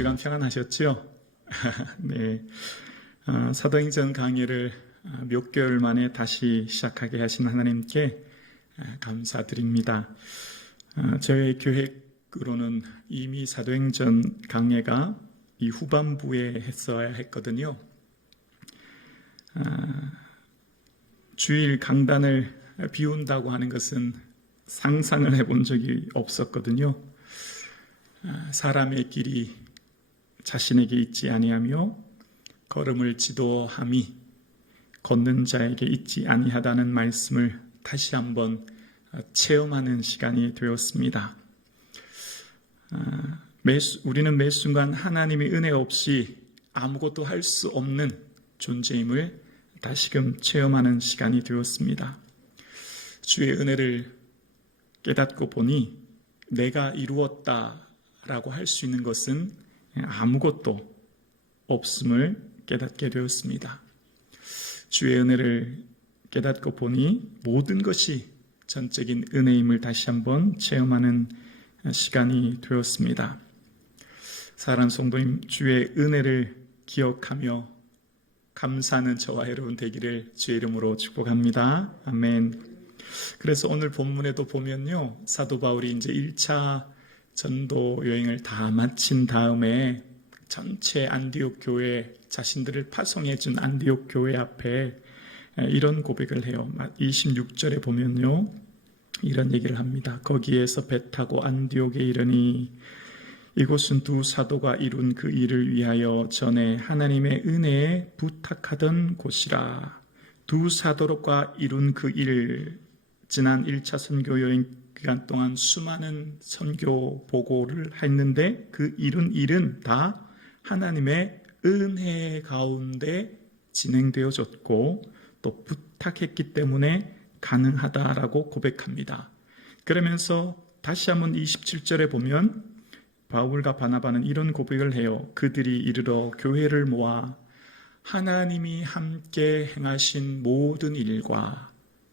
주간 평안하셨죠? 네, 사도행전 강의를 몇 개월 만에 다시 시작하게 하신 하나님께 감사드립니다. 저희 계획으로는 이미 사도행전 강의가 이 후반부에 했어야 했거든요. 주일 강단을 비운다고 하는 것은 상상을 해본 적이 없었거든요. 사람의 길이 자신에게 있지 아니하며 걸음을 지도함이 걷는 자에게 있지 아니하다는 말씀을 다시 한번 체험하는 시간이 되었습니다. 우리는 매 순간 하나님의 은혜 없이 아무것도 할 수 없는 존재임을 다시금 체험하는 시간이 되었습니다. 주의 은혜를 깨닫고 보니 내가 이루었다라고 할 수 있는 것은 아무것도 없음을 깨닫게 되었습니다. 주의 은혜를 깨닫고 보니 모든 것이 전적인 은혜임을 다시 한번 체험하는 시간이 되었습니다. 사랑하는 성도님, 주의 은혜를 기억하며 감사하는 저와 여러분 되기를 주의 이름으로 축복합니다. 아멘. 그래서 오늘 본문에도 보면요, 사도 바울이 이제 1차 전도 여행을 다 마친 다음에 전체 안디옥 교회, 자신들을 파송해 준 안디옥 교회 앞에 이런 고백을 해요. 26절에 보면요, 이런 얘기를 합니다. 거기에서 배 타고 안디옥에 이르니 이곳은 두 사도가 이룬 그 일을 위하여 전에 하나님의 은혜에 부탁하던 곳이라. 두 사도가 이룬 그 일, 지난 1차 선교 여행 기간 동안 수많은 선교 보고를 했는데 그 이룬 일은 다 하나님의 은혜 가운데 진행되어졌고 또 부탁했기 때문에 가능하다라고 고백합니다. 그러면서 다시 한번 27절에 보면 바울과 바나바는 이런 고백을 해요. 그들이 이르러 교회를 모아 하나님이 함께 행하신 모든 일과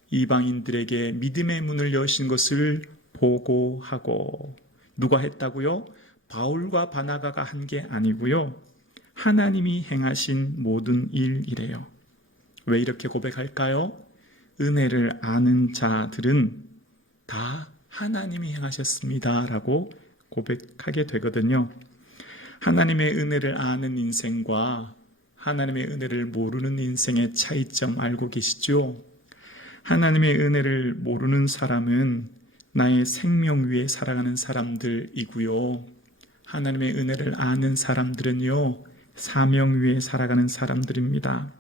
이방인들에게 믿음의 문을 여신 것을 보고하고. 누가 했다고요? 바울과 바나바가 한 게 아니고요, 하나님이 행하신 모든 일이래요. 왜 이렇게 고백할까요? 은혜를 아는 자들은 다 하나님이 행하셨습니다 라고 고백하게 되거든요. 하나님의 은혜를 아는 인생과 하나님의 은혜를 모르는 인생의 차이점 알고 계시죠? 하나님의 은혜를 모르는 사람은 나의 생명 위에 살아가는 사람들이고요, 하나님의 은혜를 아는 사람들은요, 사명 위에 살아가는 사람들입니다.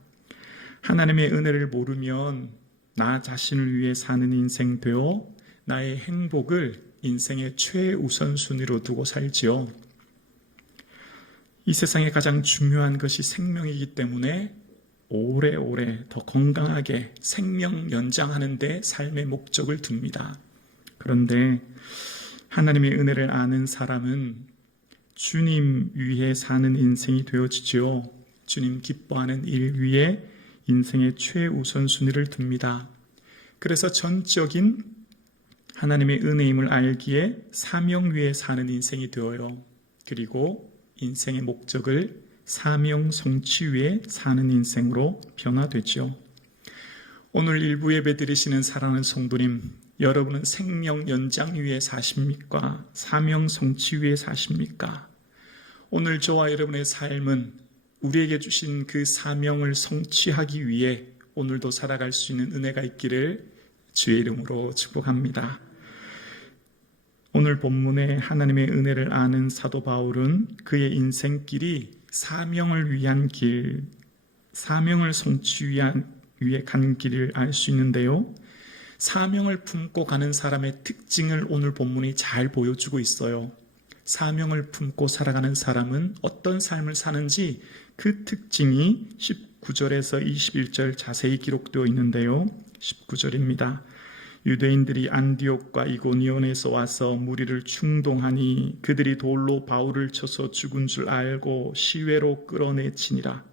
하나님의 은혜를 모르면 나 자신을 위해 사는 인생 되어 나의 행복을 인생의 최우선순위로 두고 살지요. 이 세상에 가장 중요한 것이 생명이기 때문에 오래오래 더 건강하게 생명 연장하는 데 삶의 목적을 둡니다. 그런데 하나님의 은혜를 아는 사람은 주님 위해 사는 인생이 되어지죠. 주님 기뻐하는 일 위에 인생의 최우선순위를 둡니다. 그래서 전적인 하나님의 은혜임을 알기에 사명 위에 사는 인생이 되어요. 그리고 인생의 목적을 사명 성취 위에 사는 인생으로 변화되죠. 오늘 일부 예배 드리시는 사랑하는 성도님, 여러분은 생명 연장 위에 사십니까? 사명 성취 위에 사십니까? 오늘 저와 여러분의 삶은 우리에게 주신 그 사명을 성취하기 위해 오늘도 살아갈 수 있는 은혜가 있기를 주의 이름으로 축복합니다. 오늘 본문에 하나님의 은혜를 아는 사도 바울은 그의 인생길이 사명을 위한 길, 사명을 성취 위해 가는 길을 알 수 있는데요, 사명을 품고 가는 사람의 특징을 오늘 본문이 잘 보여주고 있어요. 사명을 품고 살아가는 사람은 어떤 삶을 사는지 그 특징이 19절에서 21절 자세히 기록되어 있는데요, 19절입니다. 유대인들이 안디옥과 이고니온에서 와서 무리를 충동하니 그들이 돌로 바울을 쳐서 죽은 줄 알고 시외로 끌어내치니라.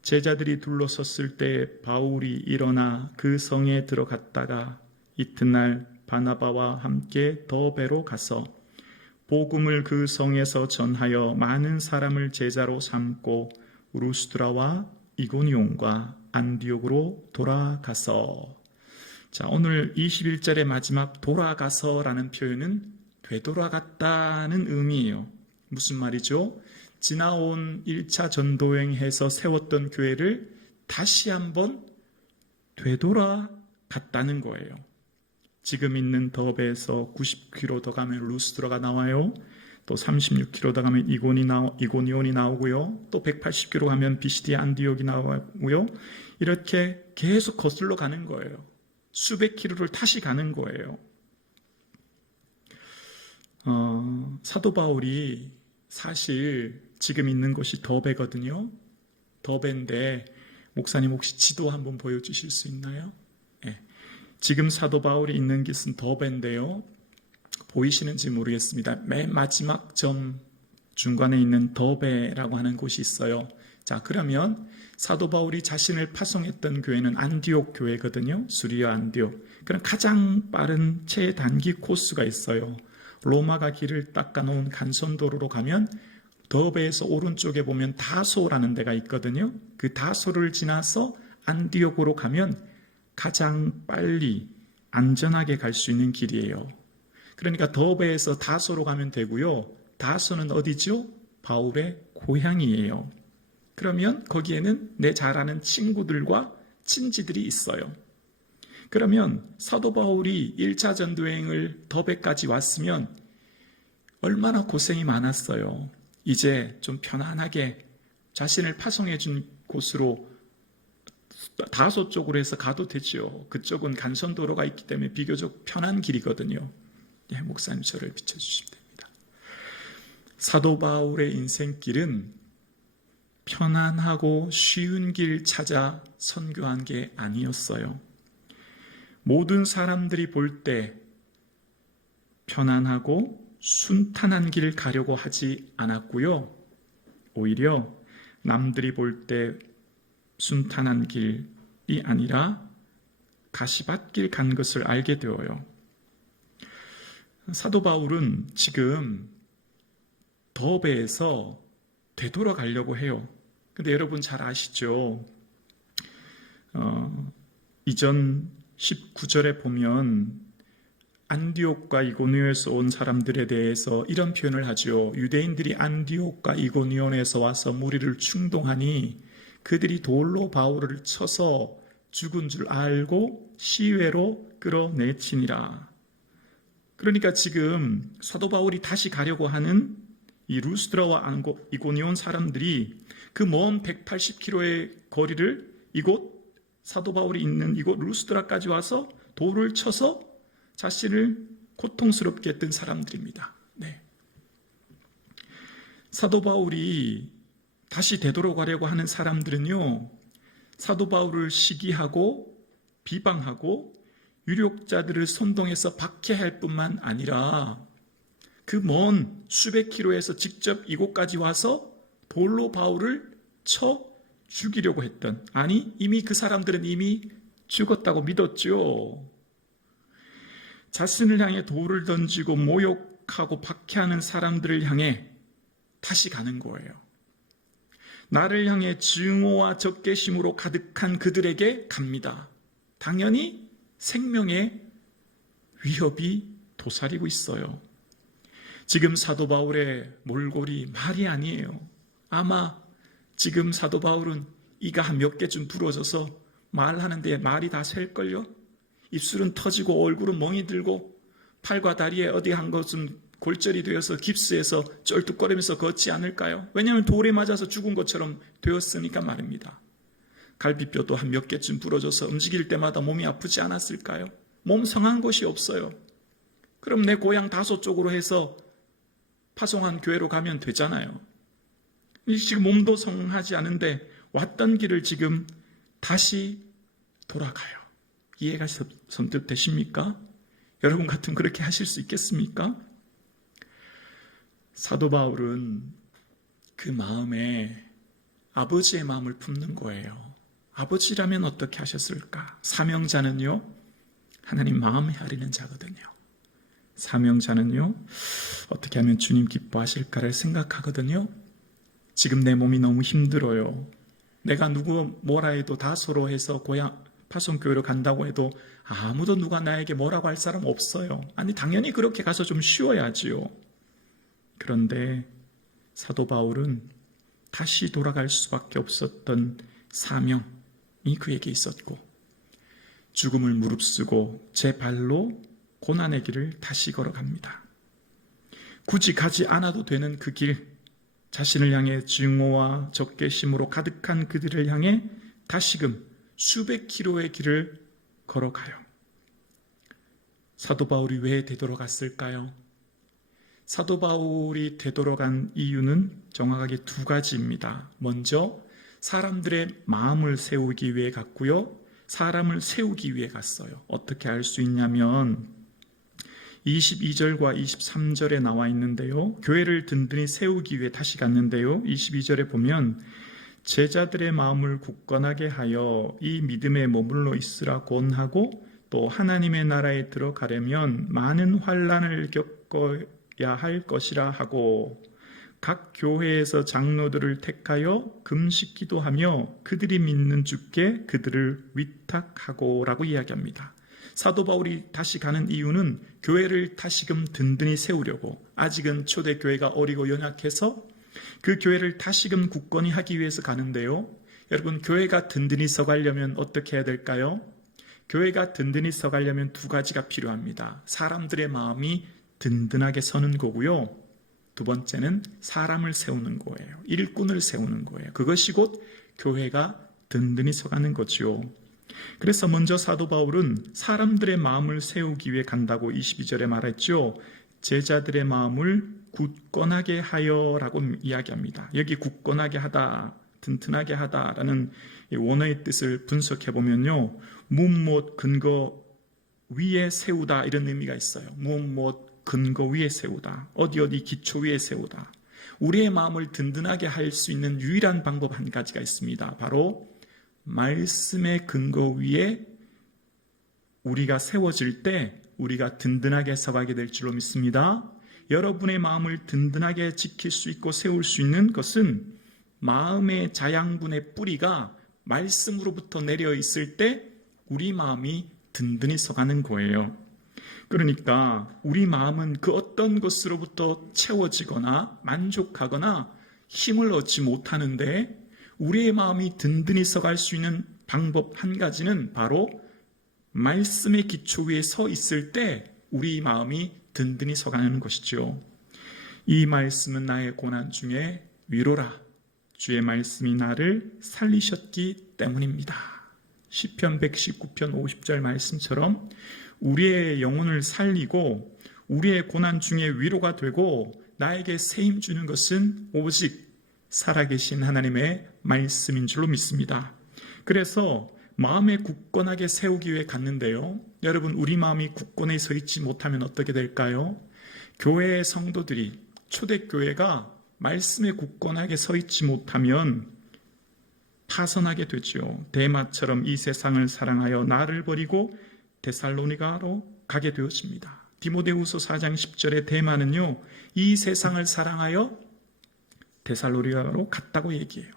제자들이 둘러섰을 때 바울이 일어나 그 성에 들어갔다가 이튿날 바나바와 함께 더베로 가서 복음을 그 성에서 전하여 많은 사람을 제자로 삼고 루스드라와 이고니온과 안디옥으로 돌아가서. 자, 오늘 21절의 마지막 돌아가서라는 표현은 되돌아갔다는 의미예요. 무슨 말이죠? 지나온 1차 전도행에서 세웠던 교회를 다시 한번 되돌아갔다는 거예요. 지금 있는 더베에서 90km 더 가면 루스드라가 나와요. 또 36km 더 가면 이고니온이 나오고요. 또 180km 가면 비시디아 안디옥이 나오고요. 이렇게 계속 거슬러 가는 거예요. 수백 킬로를 다시 가는 거예요. 사도 바울이 사실 지금 있는 곳이 더베거든요. 더베인데 목사님 혹시 지도 한번 보여주실 수 있나요? 네. 지금 사도 바울이 있는 곳은 더베인데요. 보이시는지 모르겠습니다. 맨 마지막 점 중간에 있는 더베라고 하는 곳이 있어요. 자, 그러면 사도 바울이 자신을 파송했던 교회는 안디옥 교회거든요. 수리아 안디옥. 그럼 가장 빠른 최단기 코스가 있어요. 로마가 길을 닦아놓은 간선도로로 가면 더베에서 오른쪽에 보면 다소라는 데가 있거든요. 그 다소를 지나서 안디옥으로 가면 가장 빨리 안전하게 갈 수 있는 길이에요. 그러니까 더베에서 다소로 가면 되고요. 다소는 어디죠? 바울의 고향이에요. 그러면 거기에는 내 잘 아는 친구들과 친지들이 있어요. 그러면 사도 바울이 1차 전도행을 더베까지 왔으면 얼마나 고생이 많았어요. 이제 좀 편안하게 자신을 파송해 준 곳으로 다소 쪽으로 해서 가도 되죠. 그쪽은 간선도로가 있기 때문에 비교적 편한 길이거든요. 예, 목사님 저를 비춰주시면 됩니다. 사도 바울의 인생길은 편안하고 쉬운 길 찾아 선교한 게 아니었어요. 모든 사람들이 볼 때 편안하고 순탄한 길 가려고 하지 않았고요. 오히려 남들이 볼 때 순탄한 길이 아니라 가시밭길 간 것을 알게 되어요. 사도 바울은 지금 더베에서 되돌아가려고 해요. 근데 여러분 잘 아시죠? 이전 19절에 보면 안디옥과 이고니온에서 온 사람들에 대해서 이런 표현을 하죠. 유대인들이 안디옥과 이고니온에서 와서 무리를 충동하니 그들이 돌로 바울을 쳐서 죽은 줄 알고 시외로 끌어내치니라. 그러니까 지금 사도 바울이 다시 가려고 하는 이 루스드라와 이고니온 사람들이 그 먼 180km의 거리를 이곳 사도 바울이 있는 이곳 루스드라까지 와서 돌을 쳐서 자신을 고통스럽게 했던 사람들입니다. 네. 사도 바울이 다시 되돌아가려고 하는 사람들은요, 사도 바울을 시기하고 비방하고 유력자들을 선동해서 박해할 뿐만 아니라 그 먼 수백 킬로에서 직접 이곳까지 와서 돌로 바울을 쳐 죽이려고 했던, 아니 이미 그 사람들은 이미 죽었다고 믿었죠. 자신을 향해 돌을 던지고 모욕하고 박해하는 사람들을 향해 다시 가는 거예요. 나를 향해 증오와 적개심으로 가득한 그들에게 갑니다. 당연히 생명의 위협이 도사리고 있어요. 지금 사도 바울의 몰골이 말이 아니에요. 아마 지금 사도 바울은 이가 한 몇 개쯤 부러져서 말하는데 말이 다 셀걸요? 입술은 터지고 얼굴은 멍이 들고 팔과 다리에 어디 한 것은 골절이 되어서 깁스해서 쩔뚝거리면서 걷지 않을까요? 왜냐하면 돌에 맞아서 죽은 것처럼 되었으니까 말입니다. 갈비뼈도 한 몇 개쯤 부러져서 움직일 때마다 몸이 아프지 않았을까요? 몸 상한 곳이 없어요. 그럼 내 고향 다소 쪽으로 해서 파송한 교회로 가면 되잖아요. 지금 몸도 성하지 않은데 왔던 길을 지금 다시 돌아가요. 이해가 선뜻 되십니까? 여러분 같으면 그렇게 하실 수 있겠습니까? 사도 바울은 그 마음에 아버지의 마음을 품는 거예요. 아버지라면 어떻게 하셨을까? 사명자는요, 하나님 마음 헤아리는 자거든요. 사명자는요, 어떻게 하면 주님 기뻐하실까를 생각하거든요. 지금 내 몸이 너무 힘들어요. 내가 누구 뭐라 해도 다 서로 해서 고향 파송교회로 간다고 해도 아무도 누가 나에게 뭐라고 할 사람 없어요. 아니 당연히 그렇게 가서 좀 쉬어야지요. 그런데 사도 바울은 다시 돌아갈 수밖에 없었던 사명이 그에게 있었고 죽음을 무릅쓰고 제 발로 고난의 길을 다시 걸어갑니다. 굳이 가지 않아도 되는 그 길, 자신을 향해 증오와 적개심으로 가득한 그들을 향해 다시금 수백 킬로의 길을 걸어가요. 사도 바울이 왜 되돌아갔을까요? 사도 바울이 되돌아간 이유는 정확하게 두 가지입니다. 먼저 사람들의 마음을 세우기 위해 갔고요. 사람을 세우기 위해 갔어요. 어떻게 알 수 있냐면 22절과 23절에 나와 있는데요. 교회를 든든히 세우기 위해 다시 갔는데요. 22절에 보면 제자들의 마음을 굳건하게 하여 이 믿음에 머물러 있으라 권하고 또 하나님의 나라에 들어가려면 많은 환난을 겪어야 할 것이라 하고 각 교회에서 장로들을 택하여 금식 기도하며 그들이 믿는 주께 그들을 위탁하고 라고 이야기합니다. 사도 바울이 다시 가는 이유는 교회를 다시금 든든히 세우려고, 아직은 초대교회가 어리고 연약해서 그 교회를 다시금 굳건히 하기 위해서 가는데요. 여러분, 교회가 든든히 서가려면 어떻게 해야 될까요? 교회가 든든히 서가려면 두 가지가 필요합니다. 사람들의 마음이 든든하게 서는 거고요. 두 번째는 사람을 세우는 거예요. 일꾼을 세우는 거예요. 그것이 곧 교회가 든든히 서가는 거죠. 그래서 먼저 사도 바울은 사람들의 마음을 세우기 위해 간다고 22절에 말했죠. 제자들의 마음을 굳건하게 하여라고 이야기합니다. 여기 굳건하게 하다, 튼튼하게 하다라는 원어의 뜻을 분석해 보면요, 무엇 근거 위에 세우다 이런 의미가 있어요. 무엇 근거 위에 세우다, 어디 기초 위에 세우다. 우리의 마음을 든든하게 할 수 있는 유일한 방법 한 가지가 있습니다. 바로 말씀의 근거 위에 우리가 세워질 때 우리가 든든하게 서가게 될 줄로 믿습니다. 여러분의 마음을 든든하게 지킬 수 있고 세울 수 있는 것은 마음의 자양분의 뿌리가 말씀으로부터 내려 있을 때 우리 마음이 든든히 서가는 거예요. 그러니까 우리 마음은 그 어떤 것으로부터 채워지거나 만족하거나 힘을 얻지 못하는데 우리의 마음이 든든히 서갈 수 있는 방법 한 가지는 바로 말씀의 기초 위에 서 있을 때 우리 마음이 든든히 서가는 것이죠. 이 말씀은 나의 고난 중에 위로라. 주의 말씀이 나를 살리셨기 때문입니다. 시편 119편 50절 말씀처럼 우리의 영혼을 살리고 우리의 고난 중에 위로가 되고 나에게 세임 주는 것은 오직 살아계신 하나님의 말씀인 줄로 믿습니다. 그래서 마음에 굳건하게 세우기 위해 갔는데요. 여러분, 우리 마음이 굳건히 서 있지 못하면 어떻게 될까요? 교회의 성도들이, 초대교회가 말씀에 굳건하게 서 있지 못하면 파선하게 되죠. 데마처럼 이 세상을 사랑하여 나를 버리고 데살로니가로 가게 되었습니다. 디모데후서 4장 10절에 데마는요, 이 세상을 사랑하여 데살로니가로 갔다고 얘기해요.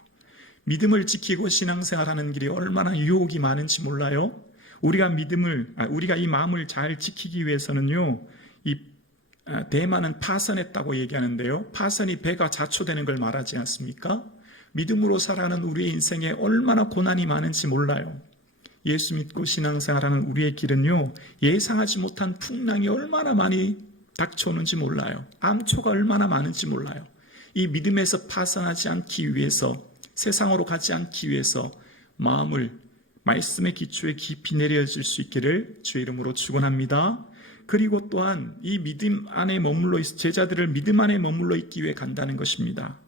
믿음을 지키고 신앙생활하는 길이 얼마나 유혹이 많은지 몰라요? 우리가 이 마음을 잘 지키기 위해서는요, 이 데마는 파선했다고 얘기하는데요. 파선이 배가 자초되는 걸 말하지 않습니까? 믿음으로 살아가는 우리의 인생에 얼마나 고난이 많은지 몰라요. 예수 믿고 신앙생활하는 우리의 길은요, 예상하지 못한 풍랑이 얼마나 많이 닥쳐오는지 몰라요. 암초가 얼마나 많은지 몰라요. 이 믿음에서 파선하지 않기 위해서, 세상으로 가지 않기 위해서 마음을 말씀의 기초에 깊이 내려질 수 있기를 주의 이름으로 축원합니다. 그리고 또한 이 믿음 안에 제자들을 믿음 안에 머물러 있기 위해 간다는 것입니다.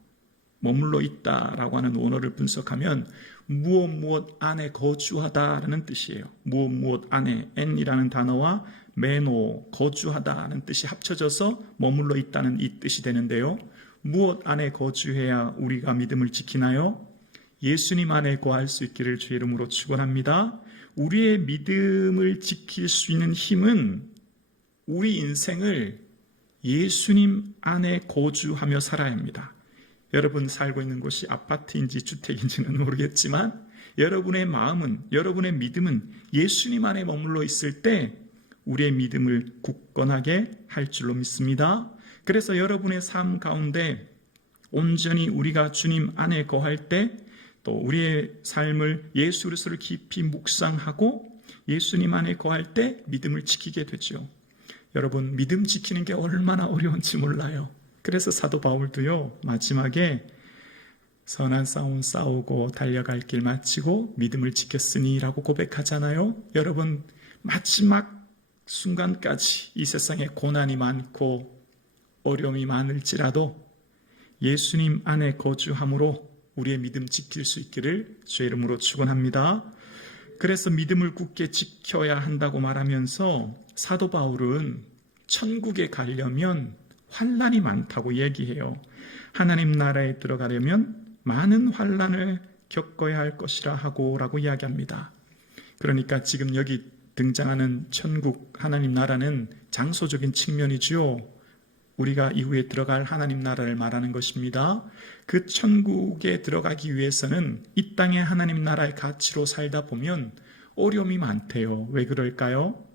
머물러 있다라고 하는 원어를 분석하면 무엇 안에 거주하다라는 뜻이에요. 무엇 안에, n이라는 단어와 메노, 거주하다는 뜻이 합쳐져서 머물러 있다는 이 뜻이 되는데요. 무엇 안에 거주해야 우리가 믿음을 지키나요? 예수님 안에 거할 수 있기를 주의 이름으로 축원합니다. 우리의 믿음을 지킬 수 있는 힘은 우리 인생을 예수님 안에 거주하며 살아야 합니다. 여러분 살고 있는 곳이 아파트인지 주택인지는 모르겠지만 여러분의 마음은, 여러분의 믿음은 예수님 안에 머물러 있을 때 우리의 믿음을 굳건하게 할 줄로 믿습니다. 그래서 여러분의 삶 가운데 온전히 우리가 주님 안에 거할 때 또 우리의 삶을 예수 그리스도를 깊이 묵상하고 예수님 안에 거할 때 믿음을 지키게 되죠. 여러분, 믿음 지키는 게 얼마나 어려운지 몰라요. 그래서 사도 바울도요, 마지막에 선한 싸움 싸우고 달려갈 길 마치고 믿음을 지켰으니 라고 고백하잖아요. 여러분, 마지막 순간까지 이 세상에 고난이 많고 어려움이 많을지라도 예수님 안에 거주함으로 우리의 믿음 지킬 수 있기를 주의 이름으로 축원합니다. 그래서 믿음을 굳게 지켜야 한다고 말하면서 사도 바울은 천국에 가려면 환난이 많다고 얘기해요. 하나님 나라에 들어가려면 많은 환난을 겪어야 할 것이라 하고 라고 이야기합니다. 그러니까 지금 여기 등장하는 천국 하나님 나라는 장소적인 측면이지요. 우리가 이후에 들어갈 하나님 나라를 말하는 것입니다. 그 천국에 들어가기 위해서는 이 땅의 하나님 나라의 가치로 살다 보면 어려움이 많대요. 왜 그럴까요?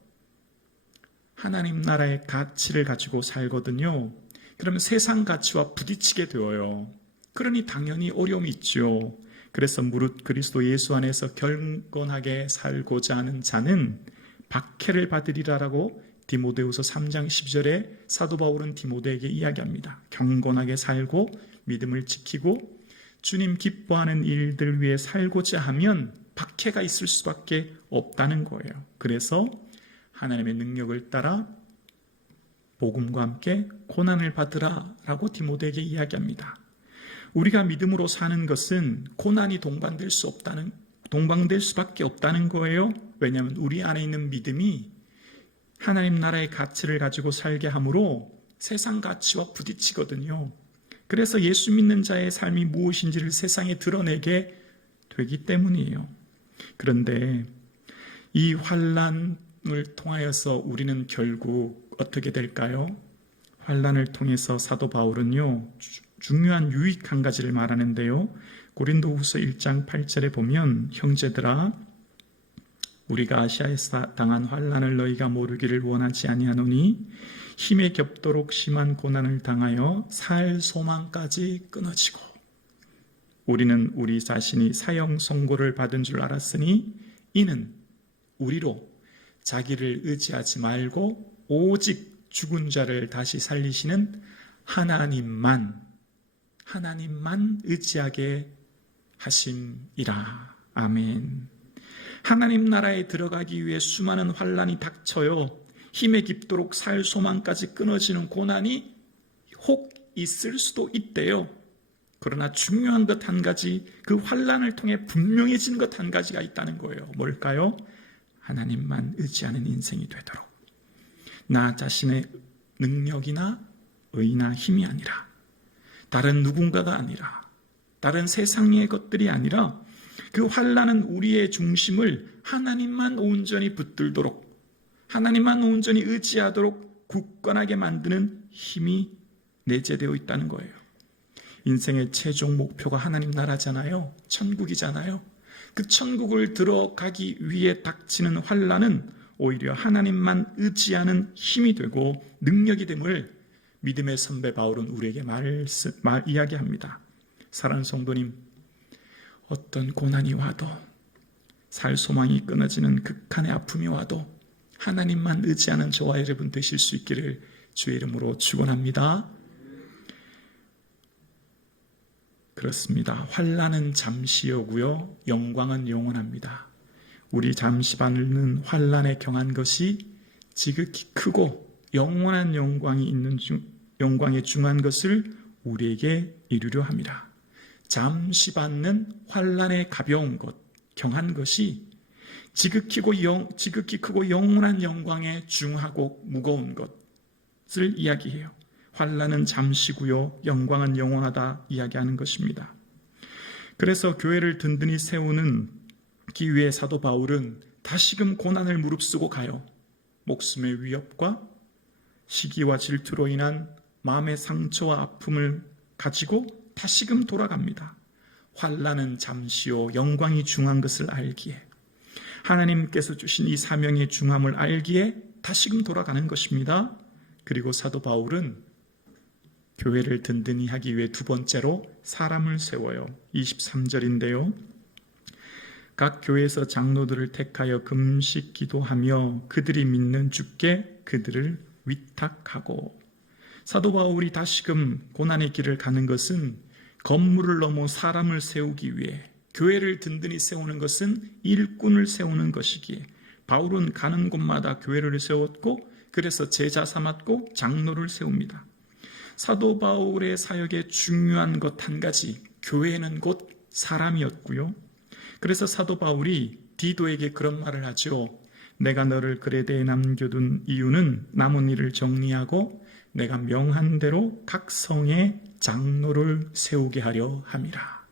하나님 나라의 가치를 가지고 살거든요. 그러면 세상 가치와 부딪히게 되어요. 그러니 당연히 어려움이 있죠. 그래서 무릇 그리스도 예수 안에서 경건하게 살고자 하는 자는 박해를 받으리라라고 디모데후서 3장 12절에 사도 바울은 디모데에게 이야기합니다. 경건하게 살고 믿음을 지키고 주님 기뻐하는 일들 위해 살고자 하면 박해가 있을 수밖에 없다는 거예요. 그래서 하나님의 능력을 따라 복음과 함께 고난을 받으라 라고 디모데에게 이야기합니다. 우리가 믿음으로 사는 것은 고난이 동반될 수밖에 없다는 거예요. 왜냐하면 우리 안에 있는 믿음이 하나님 나라의 가치를 가지고 살게 하므로 세상 가치와 부딪히거든요. 그래서 예수 믿는 자의 삶이 무엇인지를 세상에 드러내게 되기 때문이에요. 그런데 이 환난을 통하여서 우리는 결국 어떻게 될까요? 환난을 통해서 사도 바울은요, 중요한 유익 한 가지를 말하는데요. 고린도후서 1장 8절에 보면 형제들아 우리가 아시아에서 당한 환난을 너희가 모르기를 원하지 아니하노니 힘에 겹도록 심한 고난을 당하여 살 소망까지 끊어지고 우리는 우리 자신이 사형 선고를 받은 줄 알았으니 이는 우리로 자기를 의지하지 말고 오직 죽은 자를 다시 살리시는 하나님만 의지하게 하심이라. 아멘. 하나님 나라에 들어가기 위해 수많은 환난이 닥쳐요. 힘에 깊도록 살 소망까지 끊어지는 고난이 혹 있을 수도 있대요. 그러나 중요한 것 한 가지, 그 환난을 통해 분명해진 것 한 가지가 있다는 거예요. 뭘까요? 하나님만 의지하는 인생이 되도록. 나 자신의 능력이나 의나 힘이 아니라, 다른 누군가가 아니라, 다른 세상의 것들이 아니라 그 환난은 우리의 중심을 하나님만 온전히 붙들도록, 하나님만 온전히 의지하도록 굳건하게 만드는 힘이 내재되어 있다는 거예요. 인생의 최종 목표가 하나님 나라잖아요. 천국이잖아요. 그 천국을 들어가기 위해 닥치는 환난은 오히려 하나님만 의지하는 힘이 되고 능력이 됨을 믿음의 선배 바울은 우리에게 이야기합니다. 사랑하는 성도님, 어떤 고난이 와도, 살 소망이 끊어지는 극한의 아픔이 와도 하나님만 의지하는 저와 여러분 되실 수 있기를 주의 이름으로 축원합니다. 그렇습니다. 환난은 잠시여고요, 영광은 영원합니다. 우리 잠시 받는 환난에 경한 것이 지극히 크고 영원한 영광에 중한 것을 우리에게 이루려 합니다. 잠시 받는 환난의 가벼운 것, 경한 것이 지극히 크고 영원한 영광에 중하고 무거운 것을 이야기해요. 환난은 잠시고요, 영광은 영원하다 이야기하는 것입니다. 그래서 교회를 든든히 세우는 기회에 사도 바울은 다시금 고난을 무릅쓰고 가요. 목숨의 위협과 시기와 질투로 인한 마음의 상처와 아픔을 가지고 다시금 돌아갑니다. 환난은 잠시요 영광이 중한 것을 알기에, 하나님께서 주신 이 사명의 중함을 알기에 다시금 돌아가는 것입니다. 그리고 사도 바울은 교회를 든든히 하기 위해 두 번째로 사람을 세워요. 23절인데요. 각 교회에서 장로들을 택하여 금식 기도하며 그들이 믿는 주께 그들을 위탁하고. 사도 바울이 다시금 고난의 길을 가는 것은 건물을 넘어 사람을 세우기 위해, 교회를 든든히 세우는 것은 일꾼을 세우는 것이기에 바울은 가는 곳마다 교회를 세웠고, 그래서 제자 삼았고 장로를 세웁니다. 사도 바울의 사역의 중요한 것 한 가지, 교회는 곧 사람이었고요. 그래서 사도 바울이 디도에게 그런 말을 하죠. 내가 너를 그레데에 남겨둔 이유는 남은 일을 정리하고 내가 명한 대로 각 성에 장로를 세우게 하려 함이라.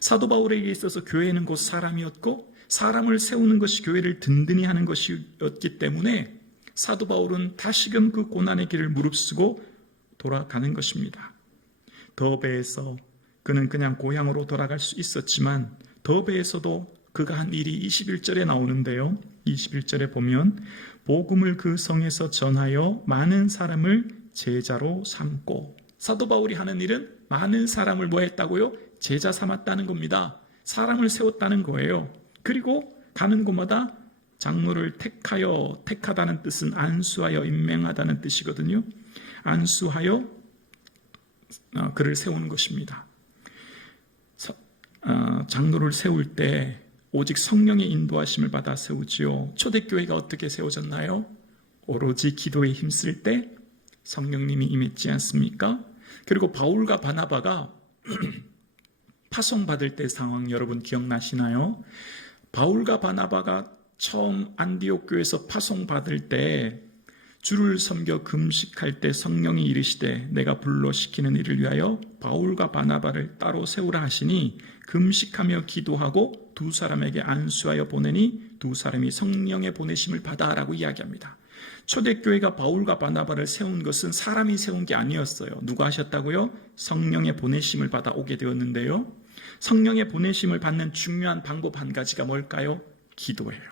사도 바울에게 있어서 교회는 곧 사람이었고, 사람을 세우는 것이 교회를 든든히 하는 것이었기 때문에 사도 바울은 다시금 그 고난의 길을 무릅쓰고 돌아가는 것입니다. 더베에서 그는 그냥 고향으로 돌아갈 수 있었지만, 더베에서도 그가 한 일이 21절에 나오는데요. 21절에 보면 복음을 그 성에서 전하여 많은 사람을 제자로 삼고. 사도 바울이 하는 일은 많은 사람을 뭐 했다고요? 제자 삼았다는 겁니다. 사람을 세웠다는 거예요. 그리고 가는 곳마다 장로를 택하여, 택하다는 뜻은 안수하여 임명하다는 뜻이거든요. 안수하여 그를 세우는 것입니다. 장로를 세울 때 오직 성령의 인도하심을 받아 세우지요. 초대교회가 어떻게 세워졌나요? 오로지 기도에 힘쓸 때 성령님이 임했지 않습니까? 그리고 바울과 바나바가 파송받을 때 상황 여러분 기억나시나요? 바울과 바나바가 처음 안디옥 교회에서 파송받을 때 주를 섬겨 금식할 때 성령이 이르시되 내가 불러 시키는 일을 위하여 바울과 바나바를 따로 세우라 하시니 금식하며 기도하고 두 사람에게 안수하여 보내니 두 사람이 성령의 보내심을 받아라고 이야기합니다. 초대교회가 바울과 바나바를 세운 것은 사람이 세운 게 아니었어요. 누가 하셨다고요? 성령의 보내심을 받아 오게 되었는데요. 성령의 보내심을 받는 중요한 방법 한 가지가 뭘까요? 기도예요.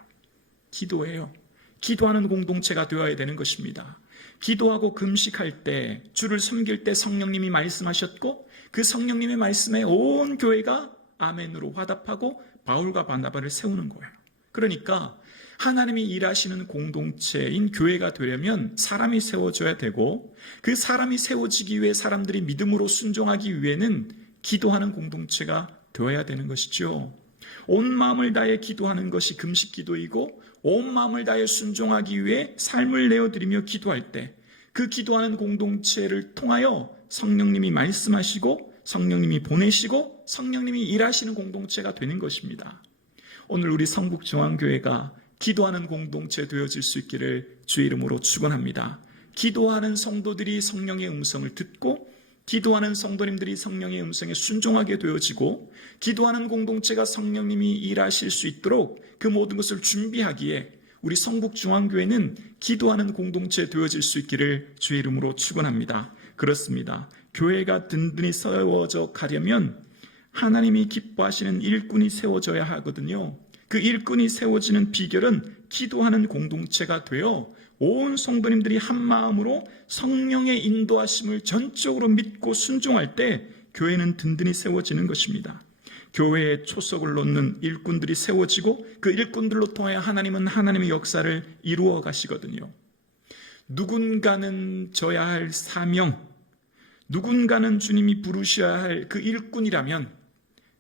기도예요. 기도하는 공동체가 되어야 되는 것입니다. 기도하고 금식할 때, 주를 섬길 때 성령님이 말씀하셨고, 그 성령님의 말씀에 온 교회가 아멘으로 화답하고 바울과 바나바를 세우는 거예요. 그러니까 하나님이 일하시는 공동체인 교회가 되려면 사람이 세워져야 되고, 그 사람이 세워지기 위해 사람들이 믿음으로 순종하기 위해는 기도하는 공동체가 되어야 되는 것이죠. 온 마음을 다해 기도하는 것이 금식 기도이고, 온 마음을 다해 순종하기 위해 삶을 내어드리며 기도할 때 그 기도하는 공동체를 통하여 성령님이 말씀하시고 성령님이 보내시고 성령님이 일하시는 공동체가 되는 것입니다. 오늘 우리 성북중앙교회가 기도하는 공동체 되어질 수 있기를 주의 이름으로 축원합니다. 기도하는 성도들이 성령의 음성을 듣고, 기도하는 성도님들이 성령의 음성에 순종하게 되어지고, 기도하는 공동체가 성령님이 일하실 수 있도록 그 모든 것을 준비하기에 우리 성북중앙교회는 기도하는 공동체 되어질 수 있기를 주의 이름으로 축원합니다. 그렇습니다. 교회가 든든히 세워져 가려면 하나님이 기뻐하시는 일꾼이 세워져야 하거든요. 그 일꾼이 세워지는 비결은 기도하는 공동체가 되어 온 성도님들이 한 마음으로 성령의 인도하심을 전적으로 믿고 순종할 때 교회는 든든히 세워지는 것입니다. 교회에 초석을 놓는 일꾼들이 세워지고 그 일꾼들로 통하여 하나님은 하나님의 역사를 이루어 가시거든요. 누군가는 져야 할 사명, 누군가는 주님이 부르셔야 할 그 일꾼이라면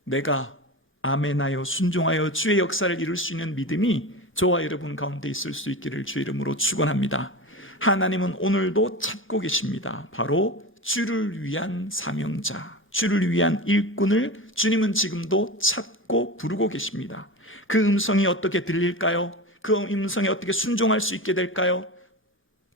내가 아멘하여 순종하여 주의 역사를 이룰 수 있는 믿음이 저와 여러분 가운데 있을 수 있기를 주의 이름으로 축원합니다. 하나님은 오늘도 찾고 계십니다. 바로 주를 위한 사명자, 주를 위한 일꾼을 주님은 지금도 찾고 부르고 계십니다. 그 음성이 어떻게 들릴까요? 그 음성에 어떻게 순종할 수 있게 될까요?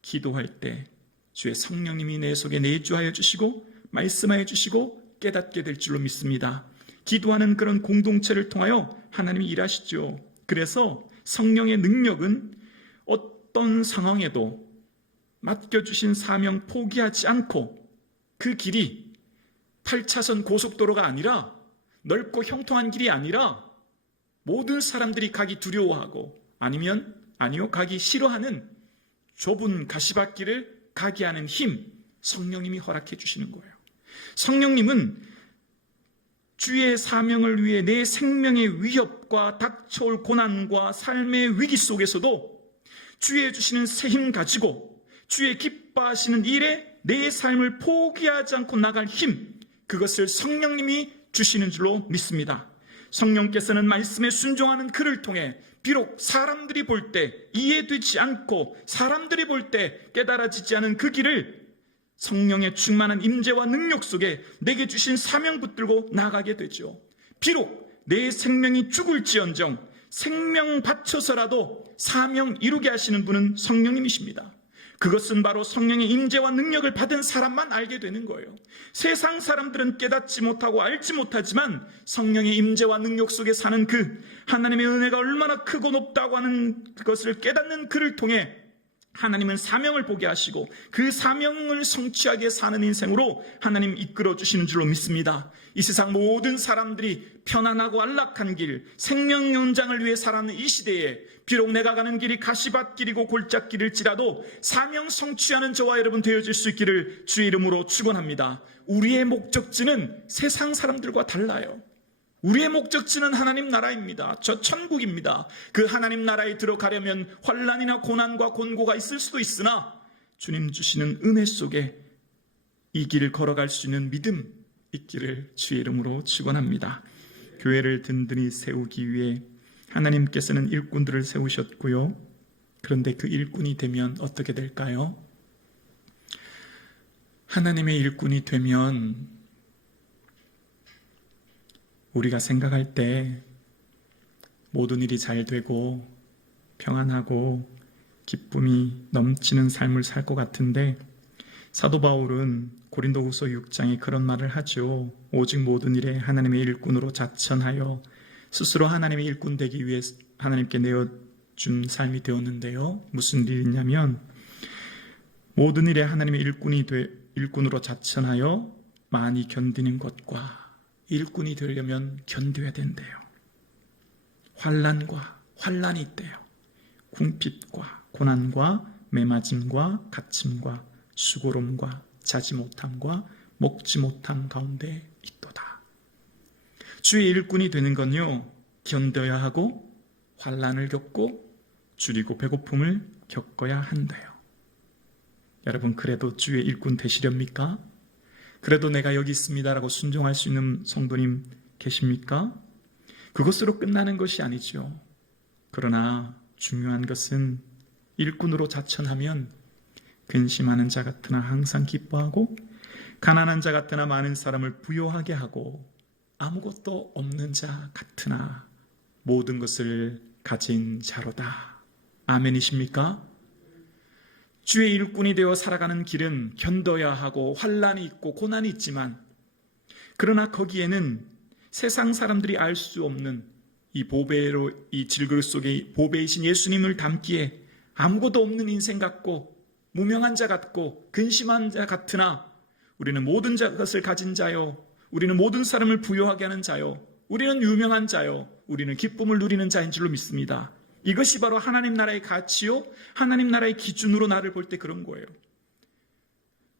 기도할 때 주의 성령님이 내 속에 내주하여 주시고 말씀하여 주시고 깨닫게 될 줄로 믿습니다. 기도하는 그런 공동체를 통하여 하나님이 일하시죠. 그래서 성령의 능력은 어떤 상황에도 맡겨주신 사명 포기하지 않고 그 길이 8차선 고속도로가 아니라 넓고 형통한 길이 아니라 모든 사람들이 가기 두려워하고 아니요 가기 싫어하는 좁은 가시밭길을 가게 하는 힘, 성령님이 허락해 주시는 거예요. 성령님은 주의 사명을 위해 내 생명의 위협과 닥쳐올 고난과 삶의 위기 속에서도 주의 주시는 새 힘 가지고 주의 기뻐하시는 일에 내 삶을 포기하지 않고 나갈 힘, 그것을 성령님이 주시는 줄로 믿습니다. 성령께서는 말씀에 순종하는 그를 통해 비록 사람들이 볼 때 이해되지 않고 사람들이 볼 때 깨달아지지 않은 그 길을 성령의 충만한 임재와 능력 속에 내게 주신 사명 붙들고 나가게 되죠. 비록 내 생명이 죽을지언정 생명 바쳐서라도 사명 이루게 하시는 분은 성령님이십니다. 그것은 바로 성령의 임재와 능력을 받은 사람만 알게 되는 거예요. 세상 사람들은 깨닫지 못하고 알지 못하지만 성령의 임재와 능력 속에 사는 그 하나님의 은혜가 얼마나 크고 높다고 하는 것을 깨닫는 그를 통해 하나님은 사명을 보게 하시고 그 사명을 성취하게 사는 인생으로 하나님 이끌어 주시는 줄로 믿습니다. 이 세상 모든 사람들이 편안하고 안락한 길, 생명 연장을 위해 살아가는 이 시대에 비록 내가 가는 길이 가시밭길이고 골짜길일지라도 사명 성취하는 저와 여러분 되어질 수 있기를 주의 이름으로 축원합니다. 우리의 목적지는 세상 사람들과 달라요. 우리의 목적지는 하나님 나라입니다. 저 천국입니다. 그 하나님 나라에 들어가려면 환난이나 고난과 곤고가 있을 수도 있으나 주님 주시는 은혜 속에 이 길을 걸어갈 수 있는 믿음 있기를 주의 이름으로 축원합니다. 교회를 든든히 세우기 위해 하나님께서는 일꾼들을 세우셨고요. 그런데 그 일꾼이 되면 어떻게 될까요? 하나님의 일꾼이 되면 우리가 생각할 때 모든 일이 잘 되고 평안하고 기쁨이 넘치는 삶을 살 것 같은데 사도 바울은 고린도후서 6장에 그런 말을 하죠. 오직 모든 일에 하나님의 일꾼으로 자천하여 스스로 하나님의 일꾼 되기 위해 하나님께 내어준 삶이 되었는데요. 무슨 일이냐면 모든 일에 하나님의 일꾼으로 자천하여 많이 견디는 것과 일꾼이 되려면 견뎌야 된대요. 환난이 있대요. 궁핍과 고난과 매맞음과 갇힘과 수고로움과 자지 못함과 먹지 못함 가운데 있도다. 주의 일꾼이 되는 건요, 견뎌야 하고 환난을 겪고 줄이고 배고픔을 겪어야 한대요. 여러분, 그래도 주의 일꾼 되시렵니까? 그래도 내가 여기 있습니다라고 순종할 수 있는 성도님 계십니까? 그것으로 끝나는 것이 아니죠. 그러나 중요한 것은 일꾼으로 자천하면 근심하는 자 같으나 항상 기뻐하고 가난한 자 같으나 많은 사람을 부요하게 하고 아무것도 없는 자 같으나 모든 것을 가진 자로다. 아멘이십니까? 주의 일꾼이 되어 살아가는 길은 견뎌야 하고 환난이 있고 고난이 있지만 그러나 거기에는 세상 사람들이 알 수 없는 이 보배로 이 질그릇 속에 보배이신 예수님을 담기에 아무것도 없는 인생 같고 무명한 자 같고 근심한 자 같으나 우리는 모든 것을 가진 자요, 우리는 모든 사람을 부요하게 하는 자요, 우리는 유명한 자요, 우리는 기쁨을 누리는 자인 줄로 믿습니다. 이것이 바로 하나님 나라의 가치요, 하나님 나라의 기준으로 나를 볼 때 그런 거예요.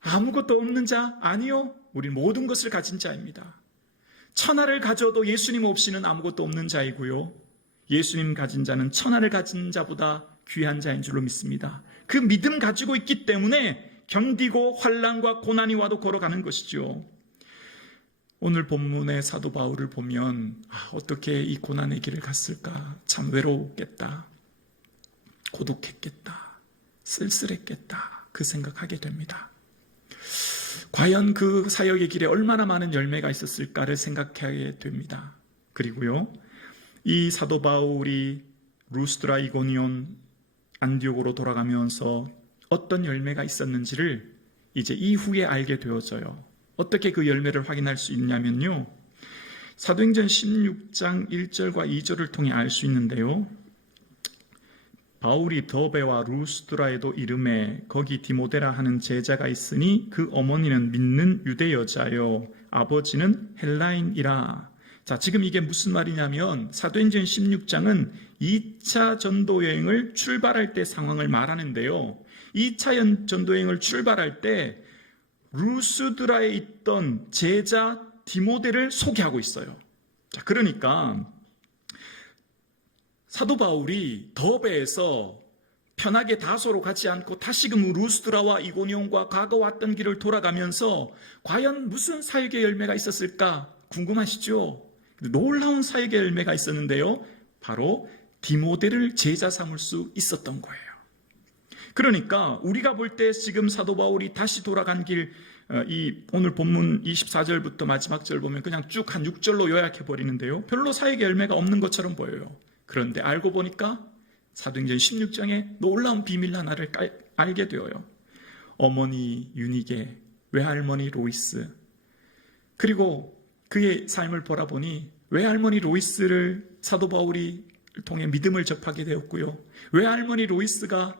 아무것도 없는 자? 아니요. 우리는 모든 것을 가진 자입니다. 천하를 가져도 예수님 없이는 아무것도 없는 자이고요. 예수님 가진 자는 천하를 가진 자보다 귀한 자인 줄로 믿습니다. 그 믿음 가지고 있기 때문에 견디고 환난과 고난이 와도 걸어가는 것이죠. 오늘 본문의 사도 바울을 보면 어떻게 이 고난의 길을 갔을까? 참 외로웠겠다, 고독했겠다, 쓸쓸했겠다, 그 생각하게 됩니다. 과연 그 사역의 길에 얼마나 많은 열매가 있었을까를 생각하게 됩니다. 그리고요, 이 사도 바울이 루스드라, 이고니온, 안디옥으로 돌아가면서 어떤 열매가 있었는지를 이제 이후에 알게 되어져요. 어떻게 그 열매를 확인할 수 있냐면요, 사도행전 16장 1절과 2절을 통해 알 수 있는데요, 바울이 더베와 루스드라에도 이르매 거기 디모데라 하는 제자가 있으니 그 어머니는 믿는 유대 여자요 아버지는 헬라인이라. 자, 지금 이게 무슨 말이냐면 사도행전 16장은 2차 전도 여행을 출발할 때 상황을 말하는데요. 2차 전도 여행을 출발할 때 루스드라에 있던 제자 디모데를 소개하고 있어요. 자, 그러니까 사도 바울이 더베에서 편하게 다소로 가지 않고 다시금 루스드라와 이고니온과 과거 왔던 길을 돌아가면서 과연 무슨 사역의 열매가 있었을까 궁금하시죠? 놀라운 사역의 열매가 있었는데요. 바로 디모데를 제자 삼을 수 있었던 거예요. 그러니까 우리가 볼 때 지금 사도 바울이 다시 돌아간 길, 오늘 본문 24절부터 마지막 절 보면 그냥 쭉 한 6절로 요약해 버리는데요. 별로 사역의 열매가 없는 것처럼 보여요. 그런데 알고 보니까 사도행전 16장에 놀라운 비밀 하나를 알게 되어요. 어머니 유니게, 외할머니 로이스, 그리고 그의 삶을 보라보니 외할머니 로이스를 사도 바울이 통해 믿음을 접하게 되었고요. 외할머니 로이스가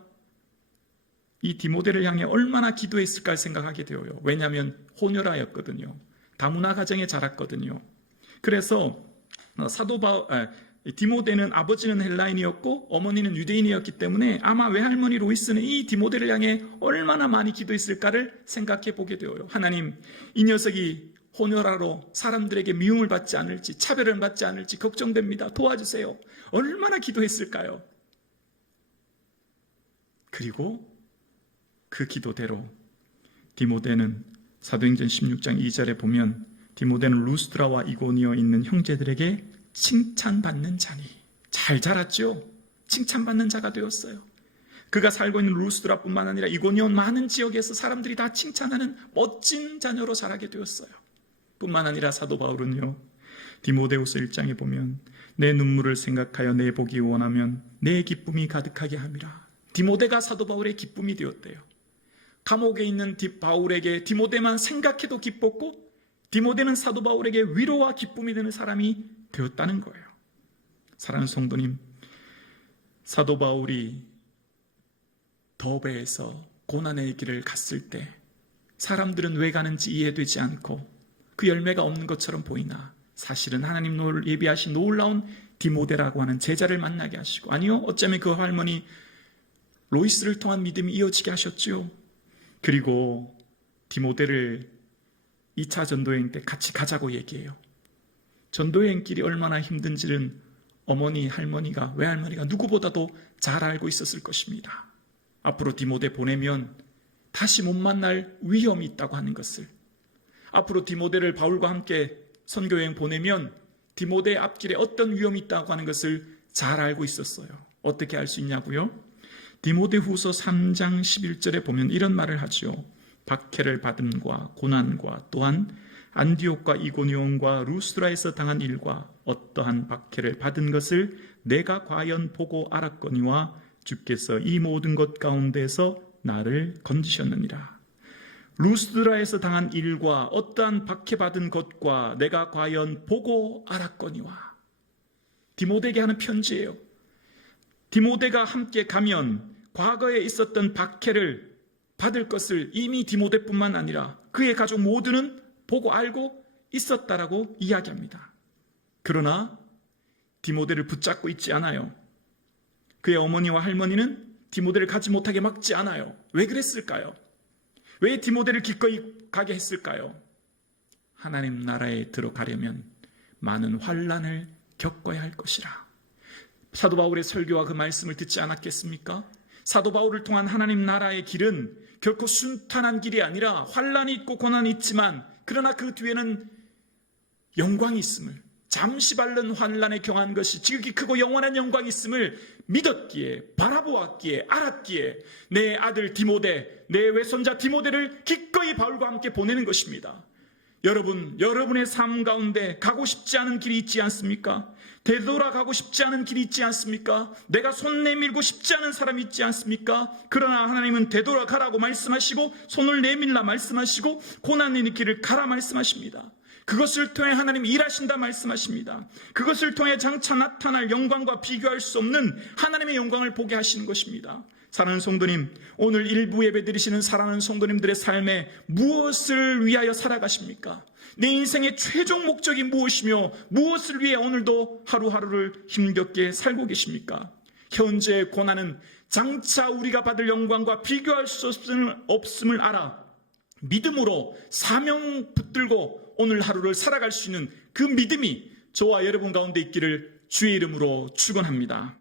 이 디모데를 향해 얼마나 기도했을까 생각하게 되어요. 왜냐하면 호녀라였거든요. 다문화 가정에 자랐거든요. 그래서 디모데는 아버지는 헬라인이었고 어머니는 유대인이었기 때문에 아마 외할머니 로이스는 이 디모데를 향해 얼마나 많이 기도했을까를 생각해 보게 되어요. 하나님, 이 녀석이 호녀라로 사람들에게 미움을 받지 않을지 차별을 받지 않을지 걱정됩니다. 도와주세요. 얼마나 기도했을까요? 그리고 그 기도대로 디모데는 사도행전 16장 2절에 보면 디모데는 루스드라와 이고니오에 있는 형제들에게 칭찬받는 자니, 잘 자랐죠? 칭찬받는 자가 되었어요. 그가 살고 있는 루스드라뿐만 아니라 이고니온 많은 지역에서 사람들이 다 칭찬하는 멋진 자녀로 자라게 되었어요. 뿐만 아니라 사도 바울은요, 디모데후서 1장에 보면 내 눈물을 생각하여 내 보기 원하면 내 기쁨이 가득하게 함이라. 디모데가 사도 바울의 기쁨이 되었대요. 감옥에 있는 바울에게 디모데만 생각해도 기뻤고 디모데는 사도 바울에게 위로와 기쁨이 되는 사람이 되었다는 거예요. 사랑하는 성도님, 사도 바울이 더베에서 고난의 길을 갔을 때 사람들은 왜 가는지 이해되지 않고 그 열매가 없는 것처럼 보이나 사실은 하나님 예비하신 놀라운 디모데라고 하는 제자를 만나게 하시고, 아니요, 어쩌면 그 할머니 로이스를 통한 믿음이 이어지게 하셨죠. 그리고 디모데를 2차 전도여행 때 같이 가자고 얘기해요. 전도여행길이 얼마나 힘든지는 어머니, 할머니가, 외할머니가 누구보다도 잘 알고 있었을 것입니다. 앞으로 디모데 보내면 다시 못 만날 위험이 있다고 하는 것을, 앞으로 디모데를 바울과 함께 선교여행 보내면 디모데의 앞길에 어떤 위험이 있다고 하는 것을 잘 알고 있었어요. 어떻게 알 수 있냐고요? 디모데후서 3장 11절에 보면 이런 말을 하죠. 박해를 받음과 고난과 또한 안디옥과 이고니온과 루스드라에서 당한 일과 어떠한 박해를 받은 것을 내가 과연 보고 알았거니와 주께서 이 모든 것 가운데서 나를 건지셨느니라. 루스드라에서 당한 일과 어떠한 박해받은 것과 내가 과연 보고 알았거니와. 디모데에게 하는 편지예요. 디모데가 함께 가면 과거에 있었던 박해를 받을 것을 이미 디모데뿐만 아니라 그의 가족 모두는 보고 알고 있었다라고 이야기합니다. 그러나 디모데를 붙잡고 있지 않아요. 그의 어머니와 할머니는 디모데를 가지 못하게 막지 않아요. 왜 그랬을까요? 왜 디모데를 기꺼이 가게 했을까요? 하나님 나라에 들어가려면 많은 환난을 겪어야 할 것이라. 사도 바울의 설교와 그 말씀을 듣지 않았겠습니까? 사도 바울을 통한 하나님 나라의 길은 결코 순탄한 길이 아니라 환난이 있고 고난이 있지만, 그러나 그 뒤에는 영광이 있음을, 잠시 밟는 환난에 경한 것이 지극히 크고 영원한 영광이 있음을 믿었기에, 바라보았기에, 알았기에 내 아들 디모데, 내 외손자 디모데를 기꺼이 바울과 함께 보내는 것입니다. 여러분, 여러분의 삶 가운데 가고 싶지 않은 길이 있지 않습니까? 되돌아가고 싶지 않은 길이 있지 않습니까? 내가 손 내밀고 싶지 않은 사람이 있지 않습니까? 그러나 하나님은 되돌아가라고 말씀하시고 손을 내밀라 말씀하시고 고난의 길을 가라 말씀하십니다. 그것을 통해 하나님이 일하신다 말씀하십니다. 그것을 통해 장차 나타날 영광과 비교할 수 없는 하나님의 영광을 보게 하시는 것입니다. 사랑하는 성도님, 오늘 일부 예배 드리시는 사랑하는 성도님들의 삶에 무엇을 위하여 살아가십니까? 내 인생의 최종 목적이 무엇이며 무엇을 위해 오늘도 하루하루를 힘겹게 살고 계십니까? 현재의 고난은 장차 우리가 받을 영광과 비교할 수 없음을 알아 믿음으로 사명 붙들고 오늘 하루를 살아갈 수 있는 그 믿음이 저와 여러분 가운데 있기를 주의 이름으로 축원합니다.